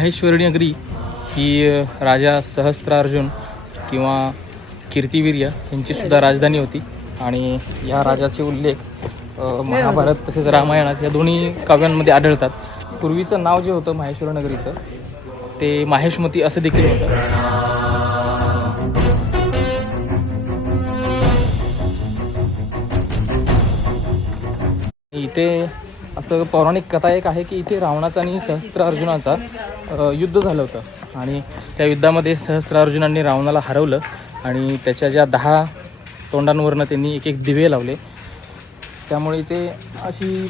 माहेश्वरी नगरी ही राजा सहस्त्रार्जुन किंवा कीर्तिवीर्य यांची सुद्धा राजधानी होती आणि या राजाचे उल्लेख महाभारत तसेच रामायणात या दोन्ही काव्यांमध्ये आढळतात. पूर्वीचं नाव जे होतं माहेश्वरी नगरीचं ते माहेशमती असं देखील होतं. इथे असं पौराणिक कथा एक आहे की इथे रावणाचा आणि सहस्त्रार्जुनाचा युद्ध झालं होतं आणि त्या युद्धामध्ये सहस्त्रार्जुनांनी रावणाला हरवलं आणि त्याच्या ज्या 10 तोंडांवरनं त्यांनी एक एक दिवे लावले. त्यामुळे इथे अशी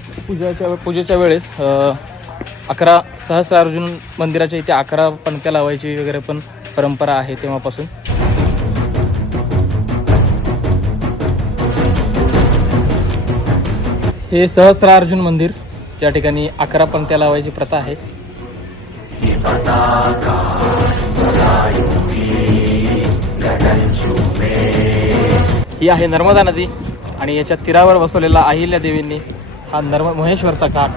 पूजेच्या वेळेस 11 सहस्त्रार्जुन मंदिराच्या इथे 11 पणत्या लावायची वगैरे पण परंपरा आहे तेव्हापासून. हे सहस्त्रार्जुन मंदिर, त्या ठिकाणी 11 पणत्या लावायची प्रथा आहे. ही आहे नर्मदा नदी आणि याच्या तीरावर बसवलेला अहिल्या देवींनी हा महेश्वरचा घाट